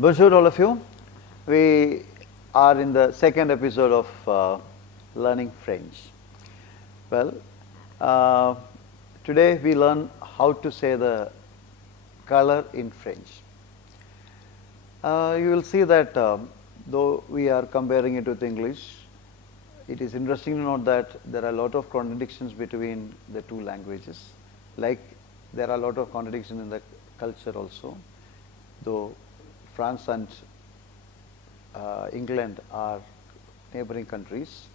Bonjour all of you. We are in the second episode of learning French. Well, uh, today we learn how to say the color in French. You will see that though we are comparing it with English, it is interesting to note that there are a lot of contradictions between the two languages. Like there are a lot of contradictions in the culture also, though France and England are neighboring countries.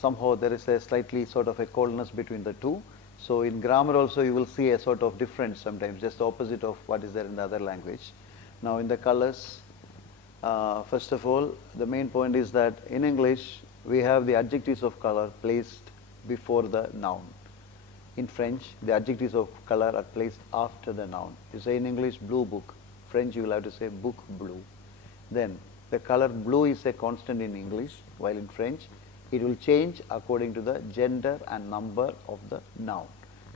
Somehow there is a slightly sort of a coldness between the two. So in grammar also you will see a sort of difference sometimes, just the opposite of what is there in the other language. Now in the colors, first of all, the main point is that in English we have the adjectives of color placed before the noun. In French, the adjectives of color are placed after the noun. You say in English blue book, French you will have to say book blue. Then the color blue is a constant in English, while in French it will change according to the gender and number of the noun.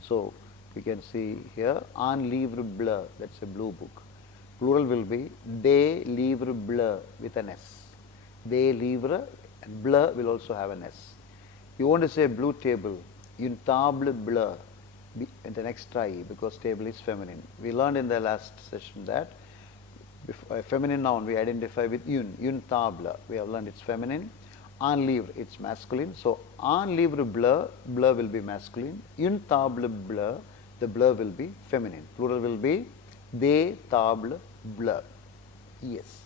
So we can see here un livre bleu, that's a blue book. Plural will be des livres bleus with an S. Des livres and bleu will also have an S. You want to say blue table, une table bleue with an extra E because table is feminine. We learned in the last session that a feminine noun we identify with une table. We have learned it's feminine. Un livre, it's masculine. So un livre bleu, bleu will be masculine. Une table bleue, the bleu will be feminine. Plural will be des tables bleues. Yes.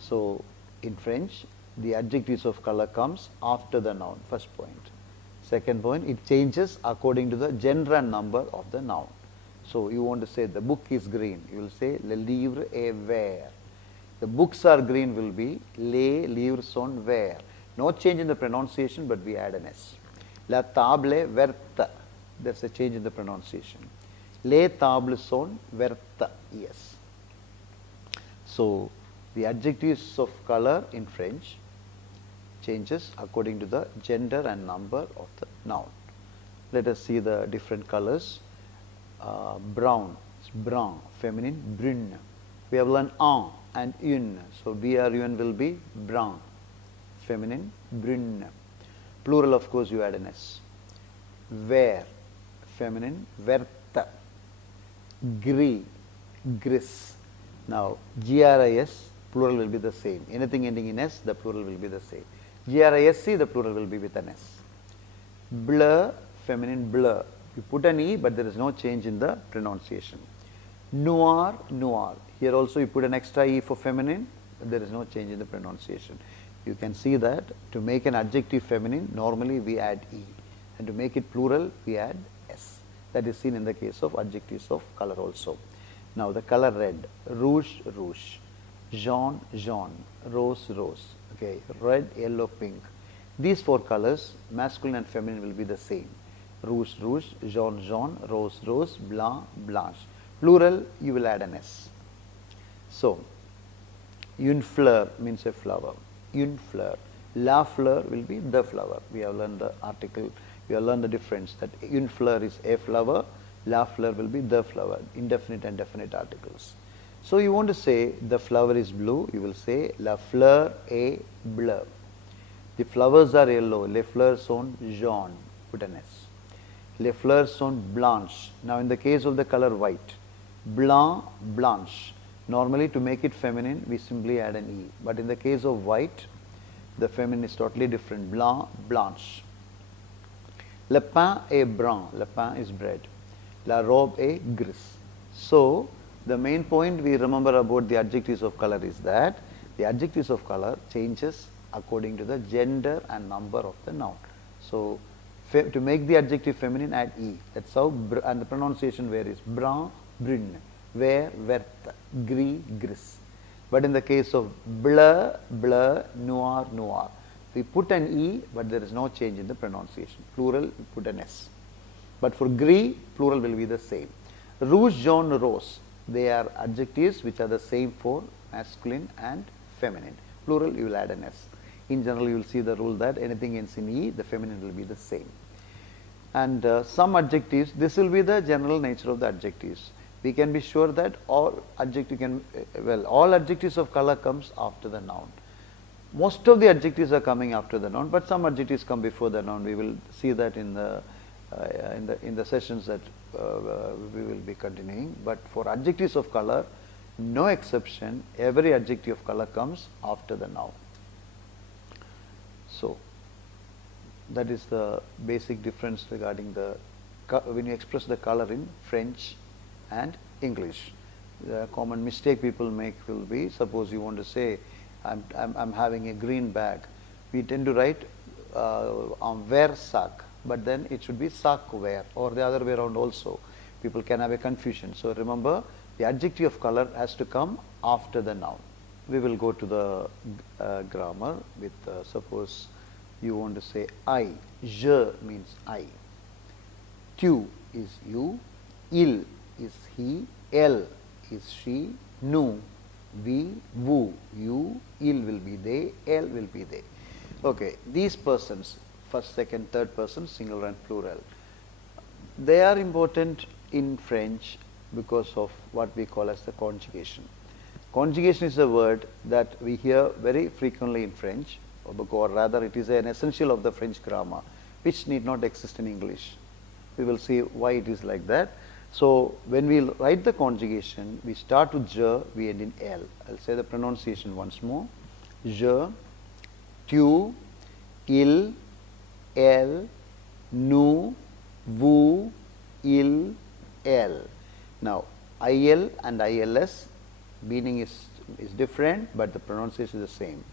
So in French, the adjectives of color comes after the noun. First point. Second point, it changes according to the gender and number of the noun. So you want to say the book is green, you will say le livre est vert. The books are green will be les livres sont verts. No change in the pronunciation, but we add an S. La table est verte. There's a change in the pronunciation. Les tables sont vertes. Yes. So the adjectives of color in French changes according to the gender and number of the noun. Let us see the different colors. Brown, it's brun, feminine, brune. We have learned un and une. So brun will be brun, feminine, brune. Plural, of course, you add an S. Vert, feminine, verte. Gris, gris. Now gris, plural will be the same. Anything ending in S, the plural will be the same. Grisc, the plural will be with an S. Bleu, feminine, bleu. You put an E, but there is no change in the pronunciation. Noir, noir. Here also you put an extra E for feminine, but there is no change in the pronunciation. You can see that to make an adjective feminine, normally we add E. And to make it plural, we add S. That is seen in the case of adjectives of color also. Now the color red, rouge, rouge. Jaune, jaune. Rose, rose. Okay, red, yellow, pink. These four colors, masculine and feminine, will be the same. Rouge, rouge, jaune, jaune, rose, rose, blanc, blanche. Plural, you will add an S. So, une fleur means a flower. Une fleur. La fleur will be the flower. We have learned the article, we have learned the difference that une fleur is a flower, la fleur will be the flower, indefinite and definite articles. So, you want to say the flower is blue, you will say la fleur est bleue. The flowers are yellow, les fleurs sont jaunes, put an S. Les fleurs sont blanches. Now in the case of the color white, blanc, blanche. Normally to make it feminine, we simply add an E. But in the case of white, the feminine is totally different. Blanc, blanche. Le pain est brun. Le pain is bread. La robe est grise. So the main point we remember about the adjectives of color is that the adjectives of color changes according to the gender and number of the noun. So to make the adjective feminine, add E. That's how, and the pronunciation varies. Brun, brune. Vert, verte. Gris, gris. But in the case of bleu, bleu, noir, noir, we put an E, but there is no change in the pronunciation. Plural, we put an S. But for gris, plural will be the same. Rouge, jaune, rose. They are adjectives which are the same for masculine and feminine. Plural, you will add an S. In general, you will see the rule that anything ends in E, the feminine will be the same. And some adjectives, this will be the general nature of the adjectives. we can be sure that all all adjectives of color comes after the noun. Most of the adjectives are coming after the noun, but some adjectives come before the noun. We will see that in the sessions that we will be continuing. But for adjectives of color, no exception, every adjective of color comes after the noun. So that is the basic difference regarding when you express the color in French and English. The common mistake people make will be, suppose you want to say, I'm having a green bag. We tend to write wear sac, but then it should be sac wear, or the other way around also. People can have a confusion. So remember, the adjective of color has to come after the noun. We will go to the grammar with suppose you want to say I. Je means I. Tu is you. Il is he. Elle is she. Nous, we, vous, you. Il will be they. Elle will be they. Okay, these persons, first, second, third person, singular and plural, they are important in French because of what we call as the conjugation. Conjugation is a word that we hear very frequently in French, or rather it is an essential of the French grammar, which need not exist in English. We will see why it is like that. So when we write the conjugation, we start with je, we end in l. I'll say the pronunciation once more. Je, tu, il, elle, nous, vous, il, elle. Now, il and ils, meaning is different, but the pronunciation is the same.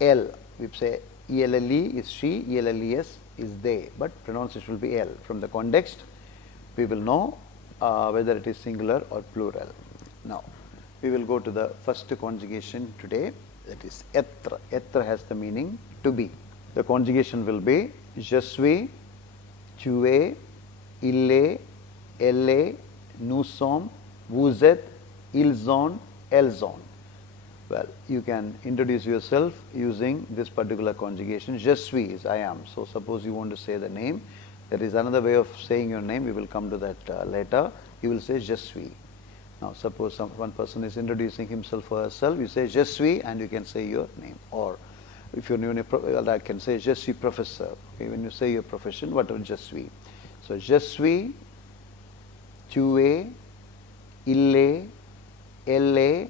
L, we say elle is she, elles is they, but pronunciation will be L. From the context, we will know whether it is singular or plural. Now, we will go to the first conjugation today, that is être. Être has the meaning to be. The conjugation will be je suis, tu es, il est, elle est, nous sommes, vous êtes, ils ont, elles ont. Well, you can introduce yourself using this particular conjugation. Je suis is I am. So suppose you want to say the name. There is another way of saying your name. We will come to that later. You will say je suis. Now suppose one person is introducing himself or herself. You say je suis and you can say your name. Or if you're new, I can say je suis professeur. Okay, when you say your profession, whatever je suis. So je suis, tu es, il est, elle est,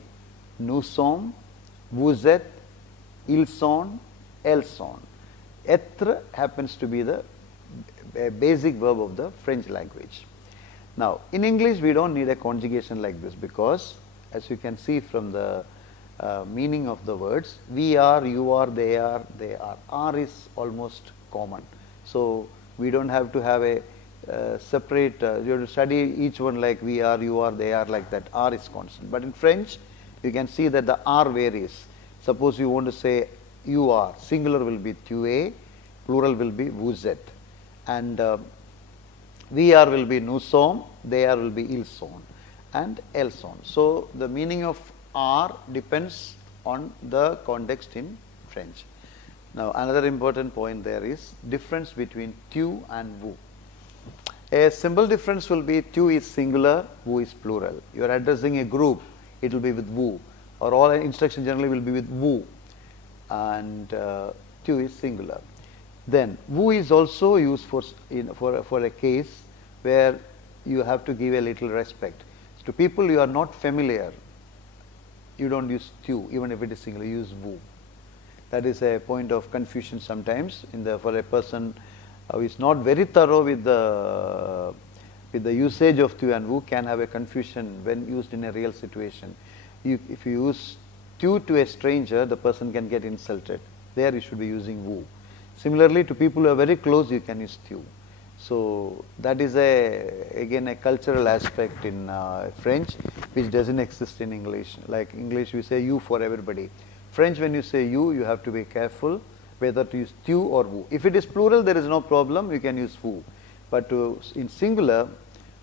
nous sommes, vous êtes, ils sont, elles sont. Être happens to be the basic verb of the French language. Now, in English, we don't need a conjugation like this because, as you can see from the meaning of the words, we are, you are, they are, they are. R is almost common. So, we don't have to have a separate, you have to study each one like we are, you are, they are, like that. R is constant. But in French, you can see that the R varies. Suppose you want to say you are, singular will be tu es, plural will be vous êtes. And we are will be nous sommes, they are will be ils sont, and elles sont. So the meaning of R depends on the context in French. Now another important point there is difference between tu and vous. A simple difference will be tu is singular, vous is plural. You are addressing a group, it will be with vous, or all instruction generally will be with vous, and tu is singular. Then vous is also used for a case where you have to give a little respect. So to people you are not familiar, you don't use tu, even if it is singular, you use vous. That is a point of confusion sometimes for a person who is not very thorough with the usage of tu and vous, can have a confusion when used in a real situation. If you use tu to a stranger, the person can get insulted. There you should be using vous. Similarly, to people who are very close, you can use tu. So that is again a cultural aspect in French which doesn't exist in English. Like English, we say you for everybody. French, when you say you have to be careful whether to use tu or vous. If it is plural, there is no problem, you can use vous. But in singular,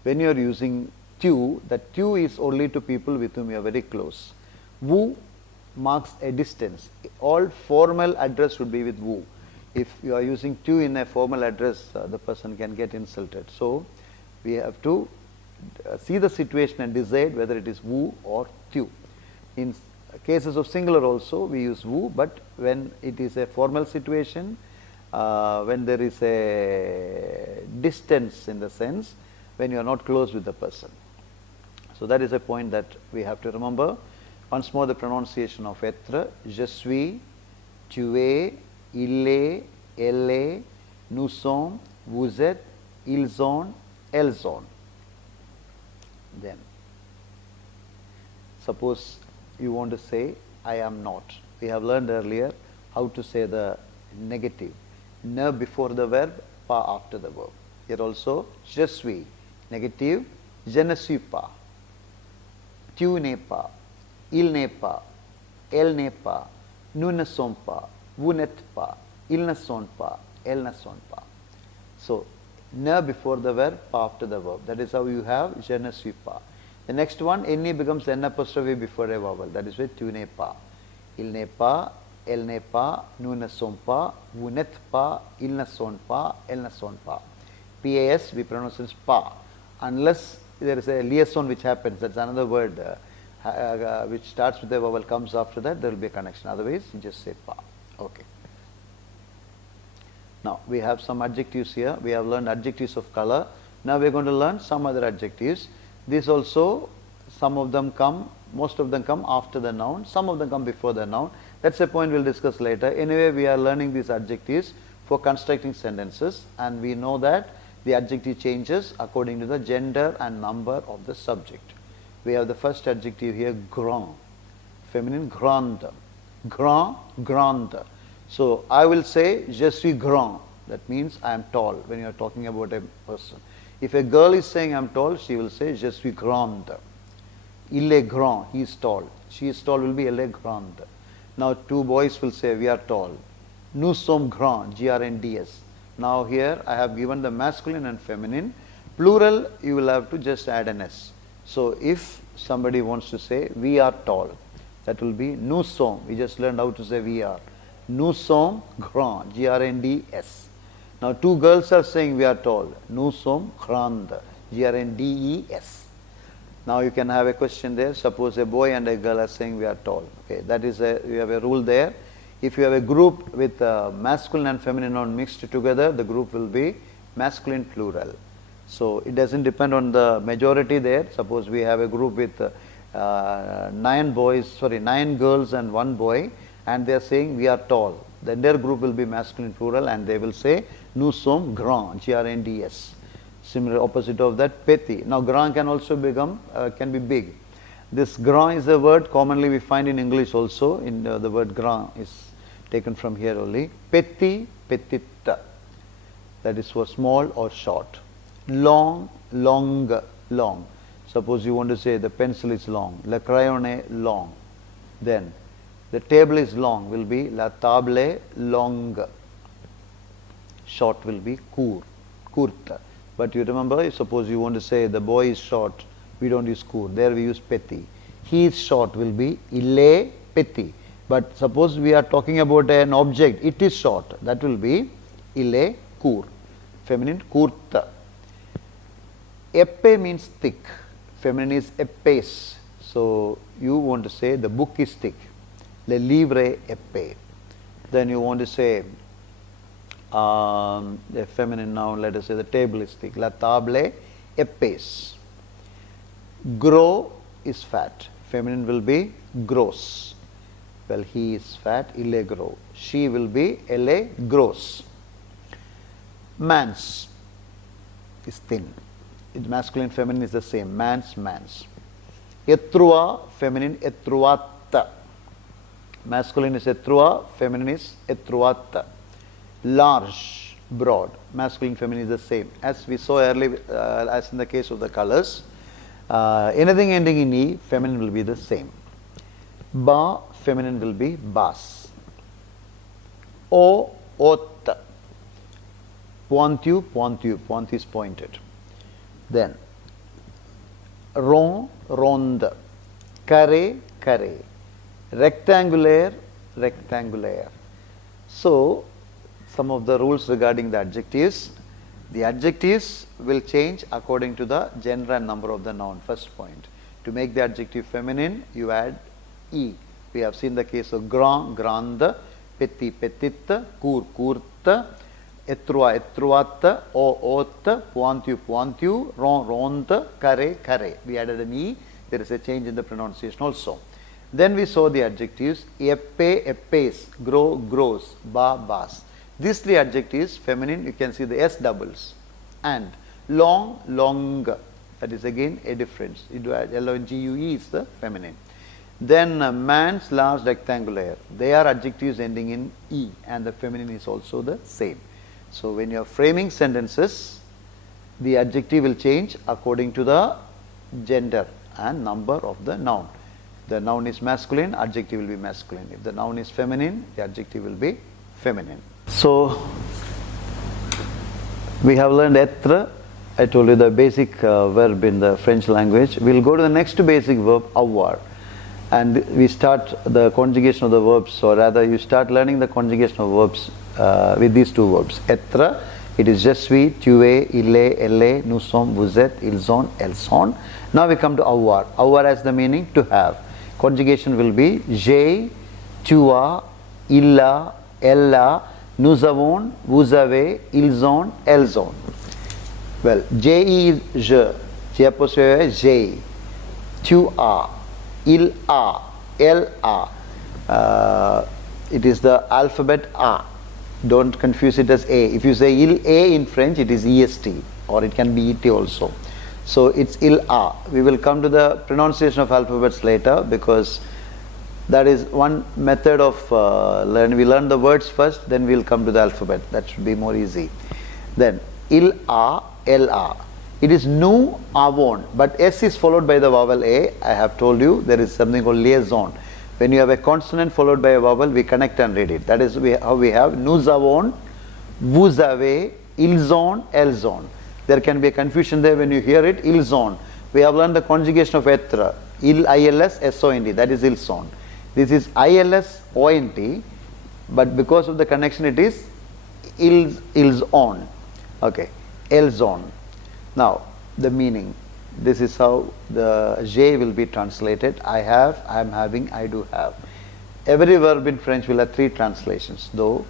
when you are using tu, that tu is only to people with whom you are very close. Vous marks a distance. All formal address should be with vous. If you are using tu in a formal address, the person can get insulted. So we have to see the situation and decide whether it is vous or tu. In cases of singular also we use vous, but when it is a formal situation, when there is a distance, in the sense when you are not close with the person. So that is a point that we have to remember. Once more, the pronunciation of être: je suis, tu es, il est, elle est, nous sommes, vous êtes, ils ont, elles ont. Then, suppose you want to say I am not. We have learned earlier how to say the negative. Ne before the verb, pas after the verb. Here also, je suis, negative, je ne suis pas, tu n'es pas, il n'est pas, elle n'est pas, nous ne sommes pas, vous n'êtes pas, ils ne sont pas, elles ne sont pas. So, ne before the verb, pas after the verb. That is how you have je ne suis pas. The next one, ne becomes n apostrophe before a vowel. That is why tu n'es pas, il n'est pas, elle n'est pas, nous ne sommes pas, vous n'êtes pas, ils ne sont pas, elles ne sont pas. PAS we pronounce as pas, unless there is a liaison which happens. That's another word which starts with a vowel, comes after that, there will be a connection. Otherwise, you just say pa. Okay. Now, we have some adjectives here. We have learned adjectives of color. Now, we are going to learn some other adjectives. These also, some of them come, most of them come after the noun, some of them come before the noun. That's a point we will discuss later. Anyway, we are learning these adjectives for constructing sentences, and we know that the adjective changes according to the gender and number of the subject. We have the first adjective here, grand, feminine, grande, grand, grande. So, I will say, je suis grand. That means I am tall when you are talking about a person. If a girl is saying I am tall, she will say, je suis grande. Il est grand, he is tall. She is tall will be elle est grande. Now, two boys will say, we are tall. Nous sommes grands, G-R-N-D-S. Now, here I have given the masculine and feminine. Plural, you will have to just add an S. So, if somebody wants to say, we are tall, that will be nous sommes. We just learned how to say we are. Nous sommes grands, G-R-N-D-S. Now, two girls are saying we are tall. Nous sommes grandes, G-R-N-D-E-S. Now, you can have a question there. Suppose a boy and a girl are saying we are tall. Okay, that is you have a rule there. If you have a group with masculine and feminine noun mixed together, the group will be masculine plural. So, it does not depend on the majority there. Suppose we have a group with 9 girls and 1 boy, and they are saying we are tall. Then their group will be masculine plural, and they will say nous sommes grands, G-R-N-D-S. Similar opposite of that, petit. Now, grand can also become, can be big. This grand is a word commonly we find in English also. In the word grand is taken from here only. Petit, petite. That is for small or short. Long, long, long. Suppose you want to say the pencil is long. Le crayon est long. Then the table is long will be la table est longue. Short will be courte. But you remember, suppose you want to say the boy is short, we don't use court. There we use petit. He is short will be il est petit. But suppose we are talking about an object, it is short. That will be il est court. Feminine, courte. Épais means thick. Feminine is épais. So you want to say the book is thick. Le livre est épais. Then you want to say a feminine noun, let us say the table is thick. La table est épaisse. Gros is fat. Feminine will be grosse. Well, he is fat, il est gros. She will be elle est grosse. Mans is thin. It masculine, feminine is the same. Mans. Étroit, feminine, étroite. Masculine is étroit, feminine is étroite. Large, broad. Masculine, feminine is the same. As we saw earlier, as in the case of the colors, anything ending in E, feminine will be the same. Ba, feminine will be basse. O, haute. Pointu, point is pointed. Then, rond, ronde. Carré, carré. Rectangulaire, rectangulaire. So, some of the rules regarding the adjectives. The adjectives will change according to the gender and number of the noun, first point. To make the adjective feminine, you add E. We have seen the case of grand, grande, petit, petite, cour, courte, etrua, etruate, o, ote, pointu, pointu, ron, ronde, carré, carré. We added an E. There is a change in the pronunciation also. Then we saw the adjectives epe, epes, grow, grows, ba, bas. These three adjectives, feminine, you can see the S doubles. And long, long, that is again a difference. L-O-N-G-U-E is the feminine. Then man's, large, rectangular. They are adjectives ending in E, and the feminine is also the same. So when you are framing sentences, the adjective will change according to the gender and number of the noun. The noun is masculine, adjective will be masculine. If the noun is feminine, the adjective will be feminine. So we have learned être. I told you the basic verb in the French language. We will go to the next basic verb, avoir. And we start the conjugation of the verbs, or rather you start learning the conjugation of verbs with these two verbs. Être, it is je suis, tu es, il est, elle est, nous sommes, vous êtes, ils sont, elles sont. Now we come to avoir. Avoir has the meaning to have. Conjugation will be j'ai, tu as, il a, elle a, nous avons, vous avez, ils ont, elles ont. Well, j'ai is je, j'ai apostrophe j'ai, tu as, il a, elle a. It is the alphabet A. Don't confuse it as A. If you say il a in French, it is est, or it can be et also. So it's il a. We will come to the pronunciation of alphabets later, because that is one method of learning. We learn the words first, then we will come to the alphabet. That should be more easy. Then il a, elle a. It is nous avons, but S is followed by the vowel A. I have told you there is something called liaison. When you have a consonant followed by a vowel, we connect and read it. That is how we have nous avons, vous avez, ils ont, elles ont. There can be a confusion there when you hear it, ils ont. We have learned the conjugation of être, il, ils, sont, that is ils sont. This is ils, ont, but because of the connection it is ils ont. Okay, elles ont. Now, the meaning. This is how the j'ai will be translated. I have, I am having, I do have. Every verb in French will have three translations, though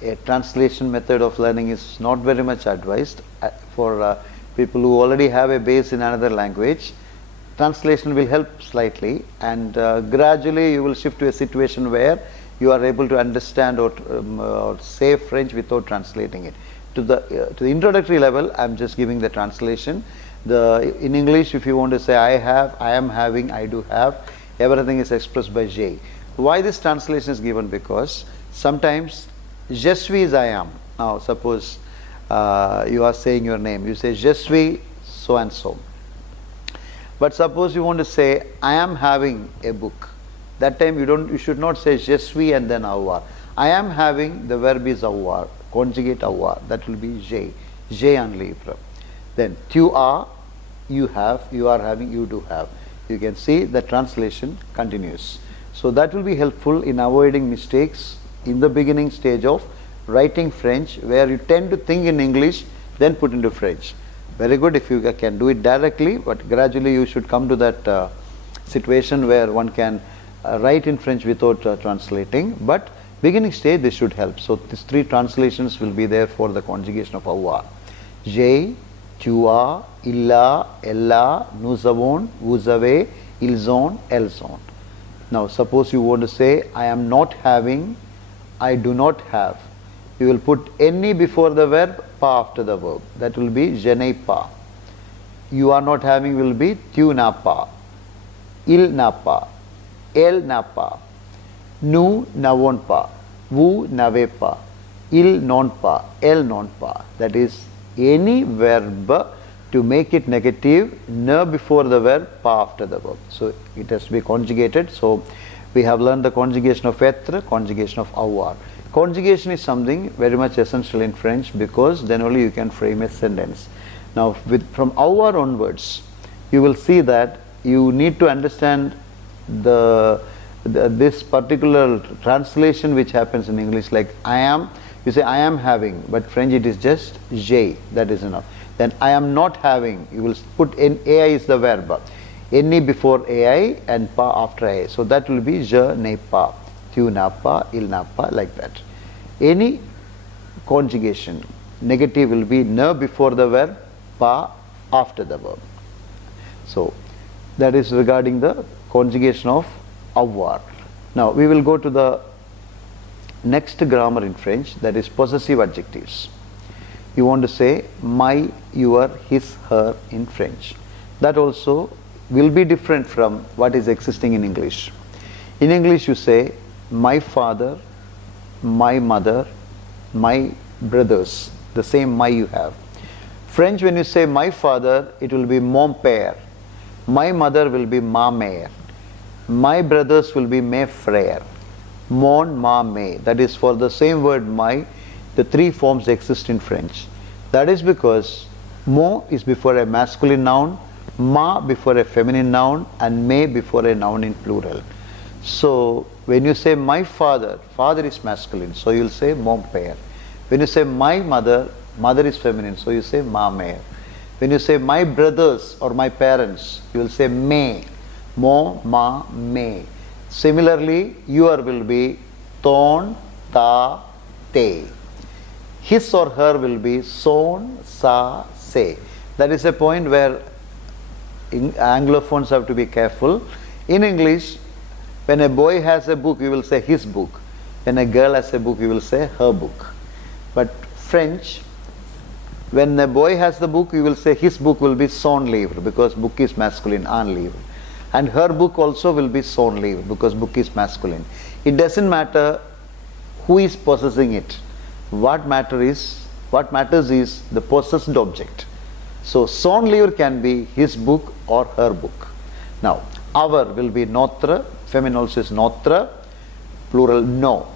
a translation method of learning is not very much advised for people who already have a base in another language. Translation will help slightly, and gradually you will shift to a situation where you are able to understand or say French without translating it. To the introductory level, I am just giving the translation. In English, if you want to say I have, I am having, I do have, everything is expressed by j'ai. Why this translation is given? Because sometimes je suis is I am. Now suppose you are saying your name, you say je suis so and so. But suppose you want to say I am having a book. That time you should not say je suis and then avoir. I am having, the verb is avoir, conjugate avoir, that will be j'ai en livre. Then tu as, you have, you are having, you do have. You can see the translation continues. So that will be helpful in avoiding mistakes in the beginning stage of writing French, where you tend to think in English then put into French. Very good if you can do it directly, but gradually you should come to that situation where one can write in French without translating. But beginning stage this should help. So these three translations will be there for the conjugation of avoir. J'ai, tu as, il a, elle a, nous avons, vous avez, ils ont, elles ont. Now suppose you want to say I am not having, I do not have. You will put any before the verb, pas after the verb. That will be je n'ai pas. You are not having will be tu n'as pas, il n'a pas, elle n'a pas, nous n'avons pas, vous n'avez pas, ils n'ont pas, elles n'ont pas. That is any verb to make it negative, ne before the verb, pas after the verb. So it has to be conjugated. So we have learned the conjugation of être, conjugation of avoir. Conjugation is something very much essential in French, because then only you can frame a sentence. Now from avoir onwards, you will see that you need to understand this particular translation which happens in English, like I am. You say I am having, but French it is just j'ai, that is enough. Then I am not having, you will put in ai is the verb. Any before ai and pas after ai. So that will be je n'ai pas, tu n'as pas, il n'a pas, like that. Any conjugation, negative will be ne before the verb, pas after the verb. So that is regarding the conjugation of avoir. Now we will go to the next grammar in French, that is possessive adjectives. You want to say my, your, his, her in French. That also will be different from what is existing in English. In English you say my father, my mother, my brothers, the same my you have. French, when you say my father, it will be mon père. My mother will be ma mère. My brothers will be mes frères. Mon, ma, mes. That is for the same word my, the three forms exist in French. That is because mon is before a masculine noun, ma before a feminine noun, and me before a noun in plural. So when you say my father, father is masculine, so you will say mon père. When you say my mother, mother is feminine, so you say ma mère. When you say my brothers or my parents, you will say mes, mon, ma, mes. Similarly, your will be ton, ta, te. His or her will be son, sa, se. That is a point where Anglophones have to be careful. In English, when a boy has a book, you will say his book. When a girl has a book, you will say her book. But French, when a boy has the book, you will say his book will be son livre, because book is masculine, un livre. And her book also will be son livre, because book is masculine. It doesn't matter who is possessing it. What matters is the possessed object. So son livre can be his book or her book. Now our will be notre, feminine also is notre, plural no.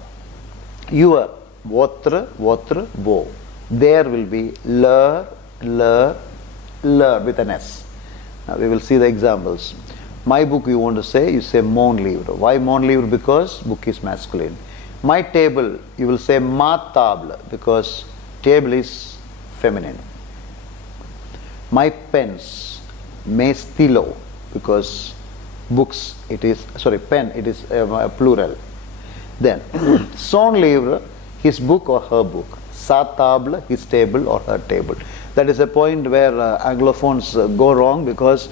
Your, votre, votre, vos. There will be leur, leur, leur with an S. Now we will see the examples. My book you want to say, you say mon livre. Why mon livre? Because book is masculine. My table, you will say ma table, because table is feminine. My pens, mes stylo, because books it is, sorry, pen it is plural. Then son livre, his book or her book. Sa table, his table or her table. That is a point where Anglophones go wrong, because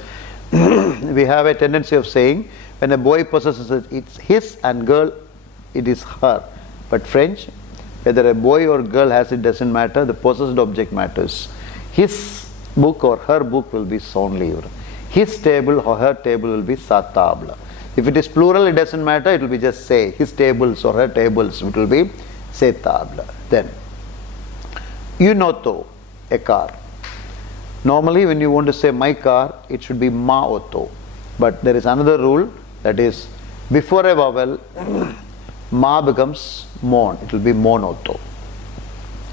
we have a tendency of saying when a boy possesses it, it's his, and girl it is her. But French, whether a boy or girl has it doesn't matter, the possessed object matters. His book or her book will be son livre. His table or her table will be sa table. If it is plural, it doesn't matter, it will be just say his tables or her tables, it will be se table. Then une auto, a car. Normally when you want to say my car, it should be ma auto. But there is another rule, that is before a vowel, ma becomes mon, it will be mon auto.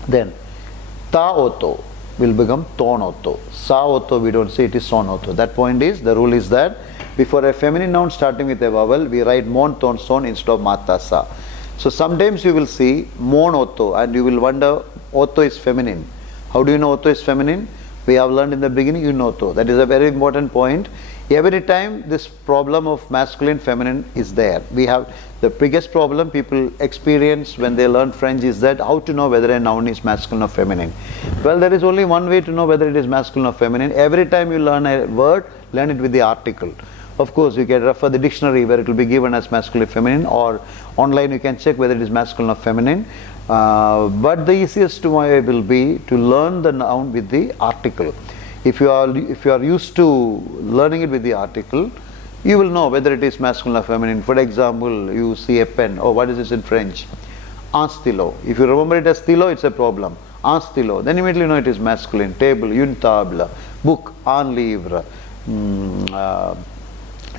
Then ta auto will become ton auto. Sa auto we don't say, it is son auto. That point is, the rule is that before a feminine noun starting with a vowel, we write mon, ton, son instead of ma, ta, sa. So sometimes you will see mon auto and you will wonder auto is feminine. How do you know auto is feminine? We have learned in the beginning une auto. That is a very important point. Every time this problem of masculine feminine is there. We have the biggest problem people experience when they learn French is that how to know whether a noun is masculine or feminine. Well, there is only one way to know whether it is masculine or feminine. Every time you learn a word, learn it with the article. Of course, you can refer the dictionary where it will be given as masculine, feminine, or online you can check whether it is masculine or feminine. But the easiest way will be to learn the noun with the article. If you are used to learning it with the article, you will know whether it is masculine or feminine. For example, you see a pen. Oh, what is this in French? Un stylo. If you remember it as stylo, it's a problem. Un stylo. Then immediately you know it is masculine. Table, une table. Book, un livre.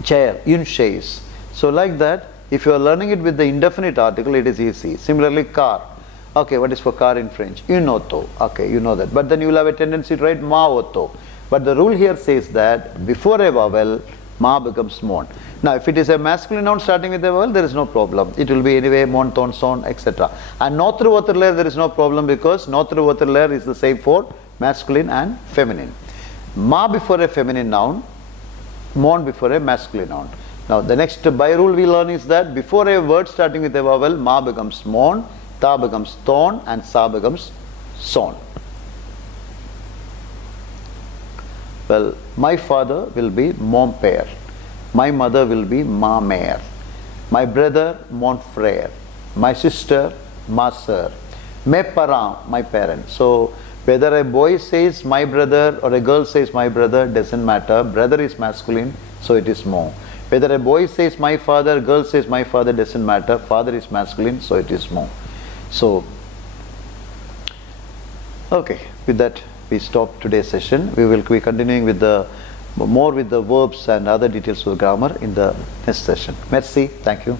Chair, une chaise. So like that, if you are learning it with the indefinite article, it is easy. Similarly, car. Okay, what is for car in French? Une auto. Okay, you know that. But then you will have a tendency to write ma auto. But the rule here says that before a vowel, ma becomes mon. Now if it is a masculine noun starting with a vowel, there is no problem. It will be anyway mon, ton, son, etc. And no through other layer there is no problem, because no through other layer is the same for masculine and feminine. Ma before a feminine noun, mon before a masculine noun. Now the next by rule we learn is that before a word starting with a vowel, ma becomes mon, ta becomes ton, and sa becomes son. Well, my father will be mon père. My mother will be ma mère. My brother, mon frère. My sister, ma sœur. Mes parents, my parents. So whether a boy says my brother or a girl says my brother, doesn't matter. Brother is masculine, so it is mon. Whether a boy says my father, girl says my father, doesn't matter. Father is masculine, so it is mon. So, okay, with that we stop today's session. We will be continuing with the more with the verbs and other details of grammar in the next session. Merci, thank you.